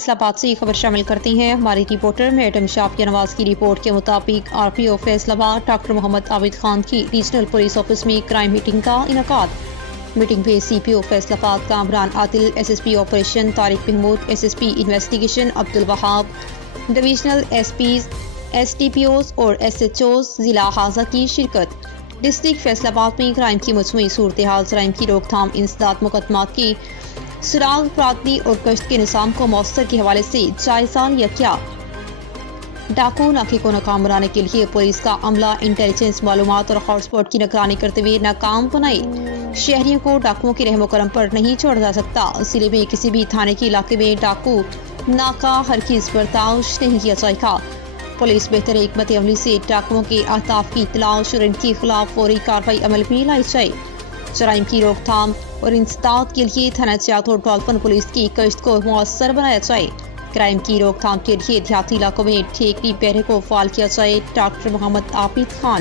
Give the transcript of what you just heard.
فیصل آباد سے خبر شامل کرتے ہیں۔ ہماری رپورٹر میڈم شافیہ نواز کی رپورٹ کے مطابق RPO فیصل آباد ڈاکٹر محمد عابد خان کی ریجنل پولیس آفس میں کرائم میٹنگ کا انعقاد۔ میٹنگ میں CPO Faisalabad Kamran Adil, SSP operation Tariq Mahmood, SSP investigation Abdul Wahab, divisional SPs، STPOs اور SHOs ضلع احاطہ کی شرکت۔ ڈسٹرکٹ فیصل آباد میں کرائم کی مجموعی صورتحال، جرائم کی روک تھام، انسداد مقدمات کی سراغ، برادری اور گشت کے نظام کو مؤثر کے حوالے سے جائزہ لیا گیا۔ ڈاکو ناکے کو ناکام بنانے کے لیے پولیس کا عملہ انٹیلیجنس معلومات اور ہاٹ اسپاٹ کی نگرانی کرتے ہوئے ناکام بنائے۔ شہریوں کو ڈاکوؤں کے رحم و کرم پر نہیں چھوڑا جا سکتا۔ ضلع میں کسی بھی تھانے کے علاقے میں ڈاکو ناکہ ہرگز برداشت نہیں کیا جائے گا۔ پولیس بہتر حکمت عملی سے ڈاکوؤں کے اہداف کی تلاش اور ان کے خلاف فوری کارروائی عمل میں لائی جائے۔ جرائم کی روک تھام اور انسداد کے لیے تھانہ جات اور ڈولفن پولیس کی گشت کو مؤثر بنایا جائے۔ کرائم کی روک تھام کے لیے دیہاتی علاقوں میں ٹھیکری پہرے کو فعال کیا جائے۔ ڈاکٹر محمد عابد خان۔